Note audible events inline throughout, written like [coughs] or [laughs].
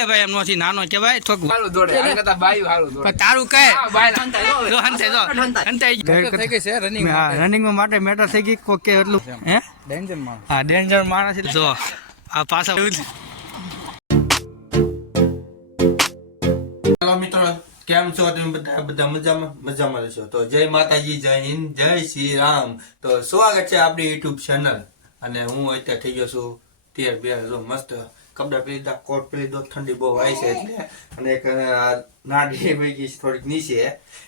લે ભાઈ એમ નથી નાનો કેવાય થોક હારું દોડે. આ કરતા બાયું હારું દોડે. તારું કહે. જો હંતાઈ જો હંતાઈ થઈ ગઈ છે રનિંગ હા રનિંગ માટે મેટર થઈ ગઈ કો કે એટલું. હે? ડેન્જરમાં હા ડેન્જર માણસ જો આ પાછા હેલો મિત્રો. કેમ છો? તમે બધા બધા મજામાં? મજામાં રહેશો. તો જય માતાજી જય હિન્દ જય શ્રી રામ. તો સ્વાગત છે આપણી યુટ્યુબ ચેનલ. અને હું અત્યારે થઈ ગયો છું તેર બે જો મસ્ત કપડા પહેરી લીધા કોટ પહેરી દો ઠંડી બહુ આવી છે એટલે અને એક આ નાડી વહી ગઈ થોડીક નીચે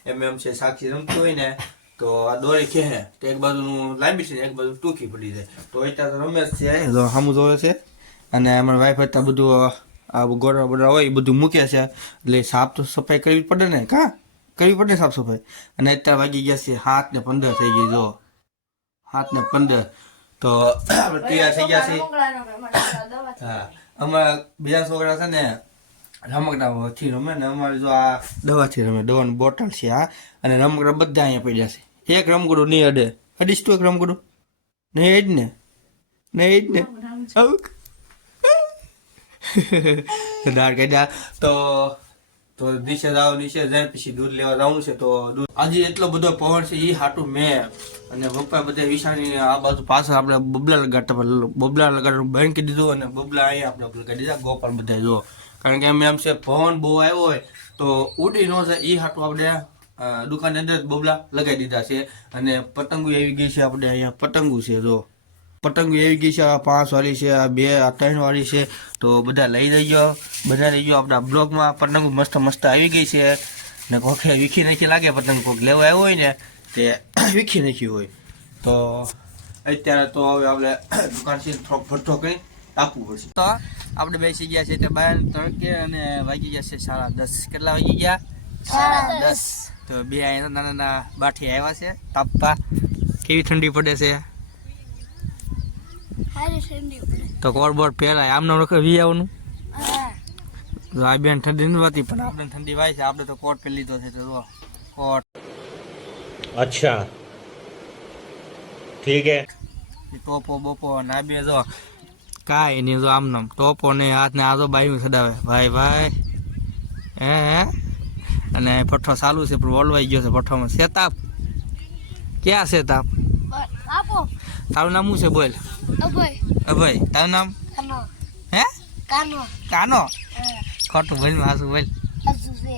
એમ એમ છે સાક્ષી રમતું હોય ને તો આ દોરી ખેહે તો એક બાજુનું લાંબી છે ને એક બાજુ ટૂંકી પડી જાય. તો અત્યારે તો રમેશ છે. જો સામું જોવે છે. અને અમારા વાઈફ હતા બધું આ ગોળા બોળા હોય એ બધું મૂકે છે. એટલે સાફ તો સફાઈ કરવી પડે ને કા? કરવી પડે સાફ સફાઈ? અને અત્યારે વાગી ગયા છે હાથ ને પંદર થઈ ગઈ જો. હાથ ને પંદર. તો આપણે તૈયાર થઈ ગયા છીએ હા. અમારા બીજા છોકરા છે ને રમકડાથી રમે ને અમારે જો આ દવાથી રમે દવાની બોટલ છે આ અને રમકડા બધા અહીંયા પડ્યા છે. એક રમકડું નહીં અડે. અડીશ તું એક રમકડું? નહીં એ જ ને? નહીં એ જ ને [laughs] તો તો દિશે જાવ નીચે જાય, પછી દૂધ લેવા જવાનું છે તો દૂધ. આજે એટલો બધો પવન છે એ હાટું મેં. અને પપ્પા બધા વિશાળી આ બાજુ પાછળ આપણે બબલા લગાડતા બબલા લગાડવાનું બંધ કરી દીધું અને બબલા અહીંયા આપણે લગાડી દીધા, ગોપાલ બધા જો કારણ કે એમ એમ છે, પવન બહુ આવ્યો હોય તો ઉડી ન જાય એ હાટું આપણે દુકાનની અંદર બબલા લગાવી દીધા છે. અને પતંગો આવી ગઈ છે, આપણે અહીંયા પતંગો છે જો પતંગ એવી ગઈ છે આ પાંચ વાળી છે આ બે આ ત્રણ વાળી છે તો બધા લઈ જજો બધા લઈ ગયો આપણા બ્લોગમાં પતંગ મસ્ત મસ્ત આવી ગઈ છે. ને કોખે વીખી નાખી લાગે પતંગ કોક લેવા આવ્યો હોય ને તે [coughs] વીખી નાખી હોય. તો અત્યારે તો હવે આપણે [coughs] દુકાનથી થોડોક ભઠ્ઠો કરી આપવું પડશે. તો આપણે બેસી ગયા છે તે બહાર તડકે અને વાગી ગયા છે સાડા દસ. કેટલા વાગી ગયા? સાડા દસ. તો બે અહીંયા નાના નાના બાઠી આવ્યા છે તાપતા. કેવી ઠંડી પડે છે? તો કોરબોટ પહેલાય. આમને વખત વી આવવાનું આ બેન ઠંડી નથી વાતી પણ આપણે ઠંડી વાય છે. આપણે તો કોટ પહેરી લીધો છે તો કોટ અચ્છા. ઠીક હે. ટોપો બોપો અને આ બે જો કાય નહીં જો આમનામ ટોપો ને હાથ ને આ તો સડાવે. ભાઈ ભાઈ. હે હે. અને પઠ્ઠો ચાલુ છે પણ ઓલવાઈ ગયો છે પઠોમાં શેતાપ ક્યાં શેતાપ આપો. તારું નામ શું છે બોલ. અભય. અભય તારું નામ? કાનો. હે? કાનો. કાનો? ખોટું બોલ હાસુ બોલ. હાસુ છે.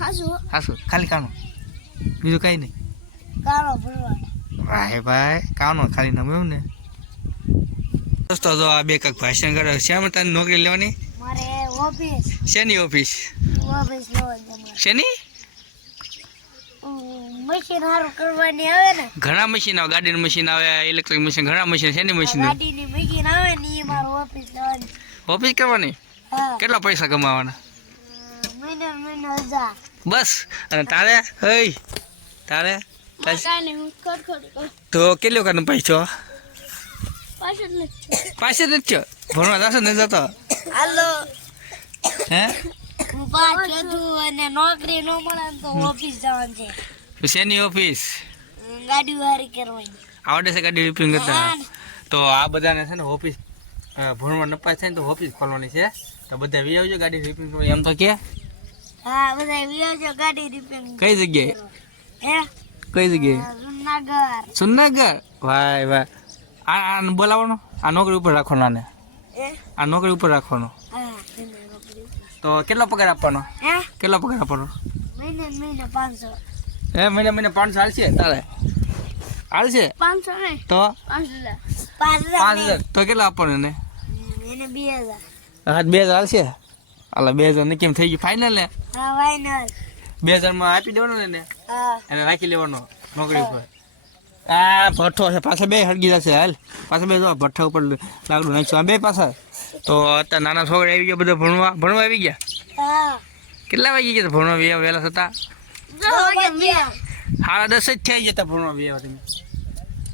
હાસુ? હાસુ ખાલી કાનો. બીજું કઈ નહીં. કાનો ભરવા ભાઈ ભાઈ કાનો ખાલી નામ એવું ને. દોસ્તો જો આ બે કંઈક ભાષણ કરે શ્યામ તારી નોકરી લેવાની? મારે ઓફિસ. શેની ઓફિસ? ઓફિસ લેવાની શેની? મશીન હારું કરવાની આવે ને. ઘણા મશીન આવે ગાડીનું મશીન આવે ઇલેક્ટ્રિક મશીન ઘણા મશીન શેની મશીન ગાડીની મશીન આવે ને એ મારું ઓફિસ લેવાની ઓફિસ કરવાની? કેટલા પૈસા કમાવાના? મહિને મહિને હજાર. બસ. અને તારે? હઈ. તારે? તો કેટલો કાનો પૈસો? પાસે જ છો ભણવા જશો ને જતો? હાલો. હે? અને નોકરી ન મળે તો ઓફિસ જવાનું છે. તો શેની ઓફિસ ગાડી વારી કરવાની. આવડે છે ગાડી રિપેરિંગ કરતા? તો આ બધાને છે ને ઓફિસ ભણવા નપાસ થાય ને તો ઓફિસ ખોલવાની છે. તો બધા વી આવજો ગાડી રિપેરિંગ કરવા. એમ તો કે? હા બધા વિયાજો ગાડી રિપેરિંગ કઈ જગ્યાએ? હે? કઈ જગ્યાએ? જુનાગઢ. સુંદરગઢ ભાઈ ભાઈ આ આને બોલાવવાનો? આ નોકરી ઉપર રાખવાનો આને આ નોકરી ઉપર રાખવાનો? તો કેટલો પગાર આપવાનો? હે? કેટલો પગાર આપવાનો? મહિને મહિને પાંચસો. એ મહિને મહિને પાંચસો હાલશે તારે? હાલશે? પાંચસો ને તો? પાંચ હજાર તો કેટલા આપવાનું એને? એને બે હજાર. હા બે હજાર હાલશે? હાલ બે હજાર ને કેમ થઈ ગયું ફાઇનલ ને? બે હજારમાં આપી દેવાનો ને એને? હા. રાખી લેવાનો નોકરી ઉપર. આ ભઠ્ઠો છે પાછા બે હળગી જશે હાલ. પાછા બે જો ભઠ્ઠા ઉપર લાકડું નાખશું. આ બે પાછા. તો અત્યારે નાના છોકરા આવી ગયા બધા ભણવા ભણવા આવી ગયા? કેટલા વાગી ગયા ભણવા? વેલા વહેલા થતા? સાડા દસ જ થઈ જતા ભણવા વ્યા તમે.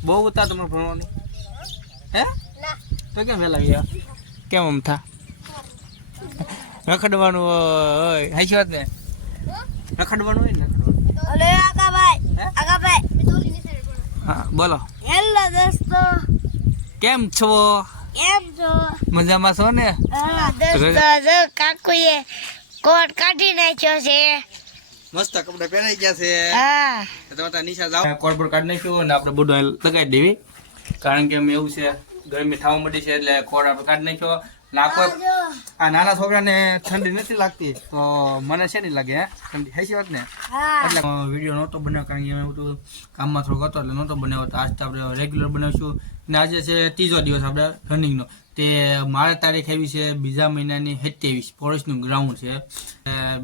બહુ હતા તમારે ભણવાનું. હે? તો કેમ વહેલા વ્યા કેમ આમ થા? રખડવાનું હોય હાચી વાત ને? રખડવાનું હોય ને રખડવાનું. આકાભાઈ આકાભાઈ હા? બોલો. હેલો દોસ્તો. કેમ છો? કેમ છો? મજામાં છો ને? હા દોસ્તો કાકુએ કોટ કાઢી નાખ્યો છે. મસ્ત કપડા પહેરાઈ ગયા છે. હા. તમારા નિશા જાવ કોર્પોરેટ કાઢ નાખ્યું અને આપણે બધું લગાવી દેવી. કારણ કે અમે એવું છે ગરમી થવા મળી છે એટલે કોડ આપણે કાઢ નાખ્યો. ના કોઈ આ નાના છોકરાને ઠંડી નથી લાગતી તો મને છે નહીં લાગે હે? ઠંડી હેસી વાત ને? હા. એટલે વીડિયો નહોતો બનાવ કારણ કે એવું હતું કામમાં થોડોક હતો એટલે નહોતો બનાવ્યો. તો આજ તો આપણે રેગ્યુલર બનાવીશું. ને આજે છે ત્રીજો દિવસ આપણે રનિંગનો તે મારે તારીખ આવી છે બીજા મહિનાની સત્યાવીસ ફોરેસ્ટનું ગ્રાઉન્ડ છે.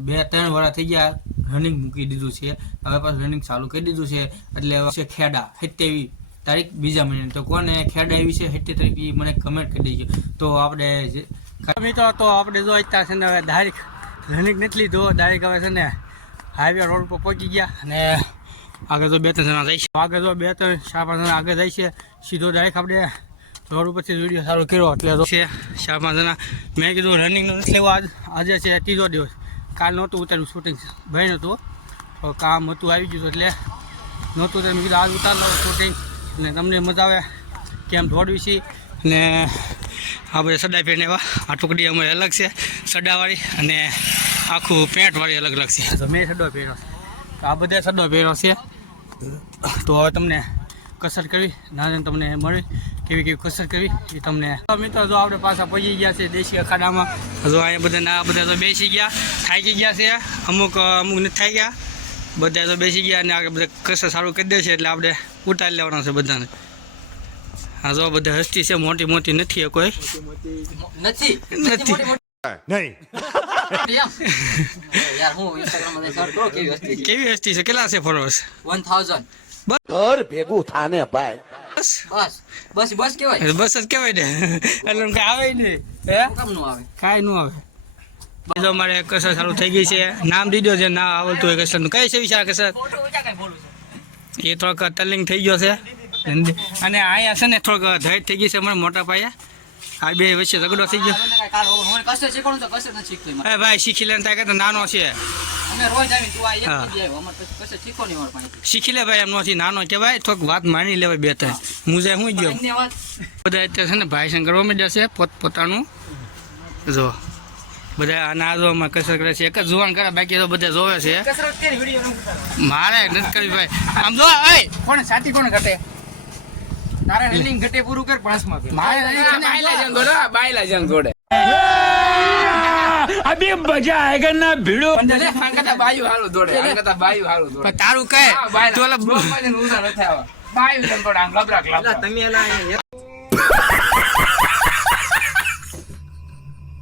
બે ત્રણ વર્ષ થઈ ગયા રનિંગ મૂકી દીધું છે. હવે પાછું રનિંગ ચાલુ કરી દીધું છે. એટલે છે ખેડા, સત્યાવીસ તારીખ બીજા મહિનાની. તો કોને ખેડા આવી છે સત્યાવીસ તારીખ એ મને કમેન્ટ કરી દેજો. તો આપણે મિત્રો, તો આપણે જો અત્યારે છે ને હવે ડાયરેક્ટ રનિંગ નથી લીધો. ડાયરેક્ટ હવે છે ને હાઈવે રોડ ઉપર પહોંચી ગયા અને આગળ તો બે ત્રણ જણા જાય છે આગળ તો બે ત્રણ ચાર પાંચ જણા આગળ જાય છે સીધો ડાયરેક્ટ આપણે રોડ ઉપરથી વીડિયો સારો કર્યો. એટલે છે પાંચ મેં કીધું રનિંગનો નથી લેવું. આજ, આજે છે ત્રીજો દિવસ. કાલ નહોતું ઉતાર્યું શૂટિંગ ભાઈ નહોતું તો કામ હતું, આવી ગયું એટલે નહોતું તો મેં કીધું આજ ઉતાર શૂટિંગ અને તમને મજા આવે કેમ દોડવી છે. અને આ બધા સડા પહેરીને એવા. આ ટુકડી અમારી અલગ છે, સડાવાળી અને આખું પેન્ટવાળી અલગ અલગ છે. તો મેં સડો પહેર્યો છે. આ બધા સડો પહેર્યો છે. તો હવે તમને કસર કરવી નાના તમને મળી. કેવી કેવી કસરત કરવી એ તમને તો મિત્રો જો આપણે પાછા પહોંચી ગયા છે દેશી અખાડામાં. જો અહીંયા બધા ના બધા તો બેસી ગયા થાકી ગયા છે. અમુક અમુક નથી થઈ ગયા બધા તો બેસી ગયા અને આગળ બધા કસરત સારું કરી દે છે એટલે આપણે ઉતારી લેવાના છે બધાને. હા જો બધા હસ્તી છે મોટી મોટી નથી એ કોઈ. નથી. નથી. નહીં. કેવી કેવી હસ્તી છે? કેટલા છે ફોલોઅર્સ 1000 ઘર ભેગું થાને ભાઈ. બસ? બસ. બસ કેવાય? બસ જ કેવાય ને. એટલે કઈ આવે નહીં. હે? કામનું આવે? કાંઈ નું આવે. બીજો મારે કસર ચાલુ થઈ ગઈ છે. નામ દીધો છે ના આવડતું હોય કસરનું. કઈ છે વિચાર કસર? એ થોડોક તલિંગ થઈ ગયો છે. અને અહીંયા છે ને થોડોક ધૈર્ય થઈ ગઈ છે મને મોટા પાયા. આ બે વચ્ચે ઝઘડો થઈ ગયો. તો. અરે ભાઈ શીખી લે ત્યાં કરતા નાનો છે. તું શીખો લે ભાઈ એમ નથી. નાનો કહેવાય થોક વાત માની લેવાય બે ત્રણ. મુજાય હું ગયો બધા અત્યારે છે ને ભાઈ કરવા માંડ્યા છે પોત પોતાનું. જો. બધા અનાજોમાં કસરત કસર કરે છે. એક જ જોવાનું કરે બાકી તો બધા જોવે છે. મારે નથી કરવી ભાઈ. આમ જો એ! કોણ સાથી કોણ ઘટે? તારે રનિંગ ઘટે પૂરું કર પાંચમાં બાયલા જંગ અભી મજા આયેગા ના ભીડો? લે આંગતા બાયું હારું દોડે આંગતા બાયું હારું દોડે તારું કહે તો ઓલા. બાયું જંગ આમ લબરા. તમે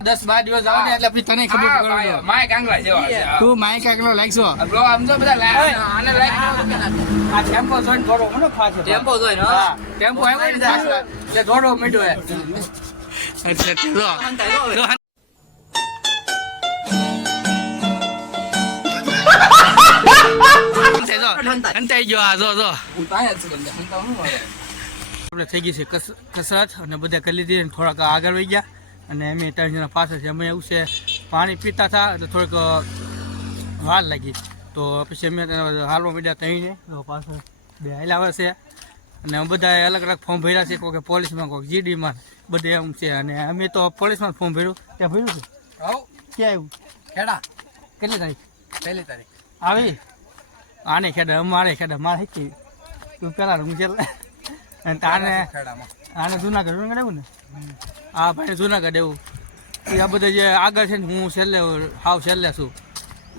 દસ બાર દિવસ આવો ને એટલે પછી તને ખબર પડે. માય કાંગલા જેવા તું માઇક આગળ લાગશો આમ જો બધા લાય- આને લાય આ ટેમ્પો જોઈને થોડો મને ફાસે ટેમ્પો જોઈને, હા. ટેમ્પો આવ્યો ને એટલે થોડો મીઠો હે એટલે હંતાઈ ગયો. આ જો. આપણે થઈ ગઈ છે કસરત અને બધા કરી લીધી થોડાક આગળ વહી ગયા. અને અમે ત્રણ જણા પાછળ છે અમે એવું છે પાણી પીતા હતા એટલે થોડીક વાર લાગી. તો પછી અમે હાલમાં હાલવા મીડ્યા પાસે બે હાલ્યા આવે છે. અને અમે બધા અલગ અલગ ફોર્મ ભર્યા છે. કોઈ પોલીસમાં કોઈ જીડીમાં બધે એમ છે. અને અમે તો પોલીસમાં ફોર્મ ભર્યું. ત્યાં ભર્યું છે? ક્યાં આવ્યું? ખેડા. કેટલી તારીખ? પહેલી તારીખ. આવી? આને ખેડા અમારે ખેડા. મારે હિકી તું પેલા હું છેલ્લે અને તારે આને જુનાગઢ આવ્યું ને? હા ભાઈ જુનાગઢ એવું. એ આ બધા જે આગળ છે ને હું છેલ્લે હાવ છેલ્લે છું.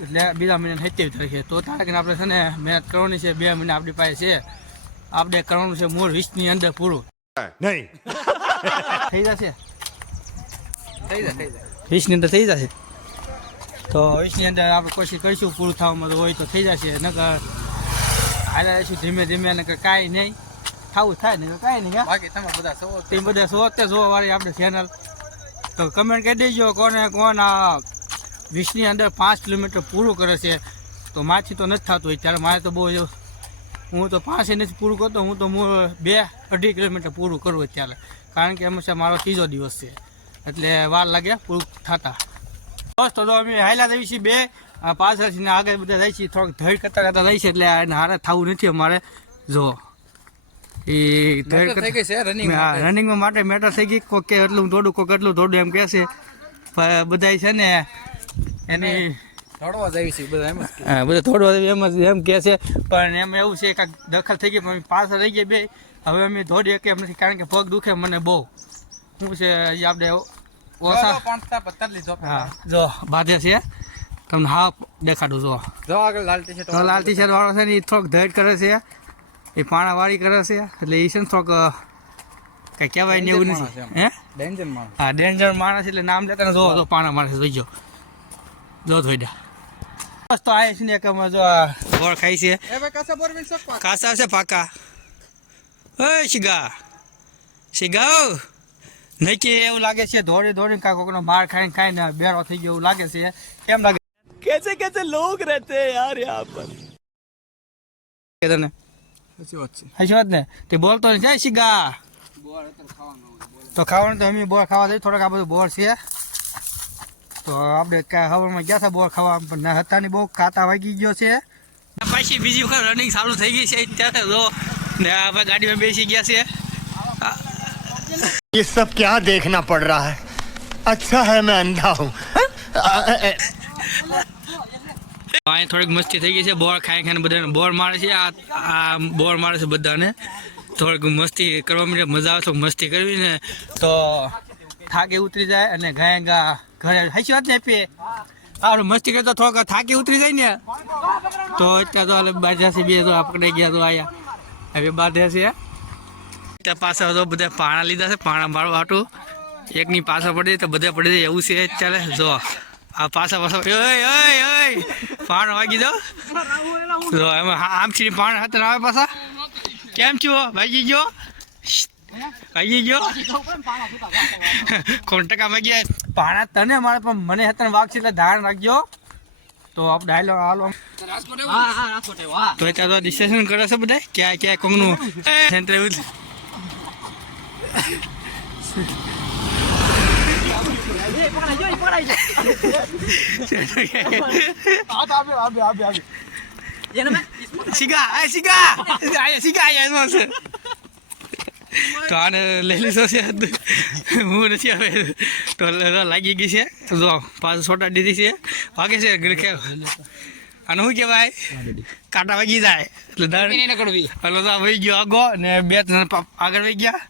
એટલે બીજા મહિના સત્યાવીસ તારીખે તો તારીખે આપણે છે ને મહેનત કરવાની છે. બે મહિના આપણી પાસે છે. આપણે કરવાનું છે મૂળ વીસની અંદર પૂરું. નહીં. થઈ જશે? થઈ જાય થઈ જાય. વીસની અંદર થઈ જશે? તો વીસની અંદર આપણે કોશિશ કરીશું પૂરું થવામાં તો હોય તો થઈ જશે. નકર હાલે ધીમે ધીમે નકર કાંઈ નહીં. થવું થાય ને કાંઈ નહીં બાકી તમે બધા સો તે બધા સો તે જોવા વાળી આપણે ચેનલ તો કમેન્ટ કરી દેજો કોને કોણ આ વીસની અંદર પાંચ કિલોમીટર પૂરું કરે છે. તો માછી તો નથી થતું હોય ત્યારે મારે તો બહુ હું તો પાંચે નથી પૂરું કરતો હું તો બે અઢી કિલોમીટર પૂરું કરું અત્યારે. કારણ કે હંમેશા મારો ત્રીજો દિવસ છે. એટલે વાર લાગે પૂરું થતા. દોસ્તો તો અમે હાયલા જઈએ છીએ બે આ પાછળથી ને આગળ બધા જાય છીએ. થોડોક ધડ કરતા કરતા જાય છે એટલે હારે થવું નથી અમારે. જો. એ થઈ ગઈ છે રનિંગ હા રનિંગમાં માટે? મેટર થઈ ગઈ કોક કે એટલું દોડું કોક એટલું દોડું એમ કહે છે બધાય છે ને એની છે બધા એમ હા બધા થોડું એમ જ એમ કહે છે પણ એમ એવું છે કે દખલ થઈ ગઈ પણ પાછળ રહી ગયા બે. હવે અમે દોડી શકીએ એમ નથી કારણ કે પગ દુખે મને બહુ. શું છે આપણે ઓછા જો બાધે છે. તમને હા દેખાડું જો. જો આગળ લાલ ટી-શર્ટ તો લાલ ટી શર્ટ વાળો છે ને એ થોડોક ધડ કરે છે. એ પાણાવાળી કરે છે? એટલે એ છે ને થોડોક કઈ કહેવાય ને એવું નથી. હે? ડેન્જર માણસ. હા ડેન્જર માણસ એટલે નામ લેતા જોવો તો પાણા માણસ જોઈ જો જો થોડા બસ તો આ છે ને કે જો ગોળ ખાઈ છે. કાસા છે પાકા. ઓય શિગા. શિગા નક્કી એવું લાગે છે દોડી દોડીને કાંઈ કોકનો માર ખાઈને ખાઈને બેરો થઈ ગયો એવું લાગે છે. કેમ લાગે? કેસે કેસે લોગ રહેતે યાર યહાં પર. કે તને? પછી વાત છે હાચી વાત ને તે બોલતો નહીં જાય શિગા તો ખાવાનું તો અમે બોર ખાવા દઈએ થોડોક આ બધું બોર છે તો આપણે કાંઈ હવામાં ગયા હતા બોર ખાવા પણ ના હતા ની બહુ ખાતા વાગી ગયો છે પાછી બીજી વખત રનિંગ ચાલુ થઈ ગઈ છે અત્યારે જો ને આપણે ગાડીમાં બેસી ગયા છે ये सब क्या देखना पड़ रहा है अच्छा है मैं अंधा हूँ અહીં થોડીક મસ્તી થઈ ગઈ છે, બોર ખાઈ ખાઈને બધાને બોર મારે છે, આ આ બોર મારે છે બધાને. થોડીક મસ્તી કરવા માટે મજા આવે તો મસ્તી કરવી ને. તો થાકે ઉતરી જાય અને ગયા ગા ઘરે હાચી વાત આપીએ? આપણે મસ્તી કરતા થોડોક થાકે ઉતરી જાય ને. તો અત્યારે તો હાલે બાજા બે તો આપણે ગયા તો આયા. હવે બાધે છે. ત્યાં પાછળ તો બધા પાણા લીધા છે, પાણા મારવા હાટું. એકની પાછળ પડી, તો બધા પડી જાય, એવું છે ચાલે જો, આ પાછા પાછા ઓય ઓય! પાણ વાગી દો તો એમાં આમથી પાણ હાથ આવે પાછા. કેમ છો? ભાગી ગયો? ભાગી ગયો? કોણ ટકા ભાગી પાણા તને મારે પણ મને હાથને વાગશે એટલે ધ્યાન રાખજો. તો આપ ડાયલો હાલો. તો ત્યાં તો ડિસ્કશન કરે છે બધા ક્યાં ક્યાં કોંગનું સેન્ટર એવું તો આને લઈ લીધો છે હું નથી હવે તો લાગી ગઈ છે જો પાછું છોટા દીધી છે વાગે છે આને શું કહેવાય કાંટા વાગી જાય એટલે એટલે તો વહી ગયો આગો ને બે ત્રણ આગળ વહી ગયા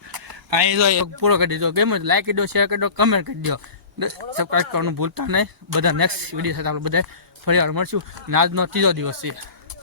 અહીં જો પૂરો કરી દીધો ગેમ લાઈક કરી દો શેર કરી દો કમેન્ટ કરી દો સબસ્ક્રાઈબ કરવાનું ભૂલતા નહીં. બધા નેક્સ્ટ વીડિયો સાથે આપણે બધા ફરી વાર મળશું. અને આજનો ત્રીજો દિવસ છે.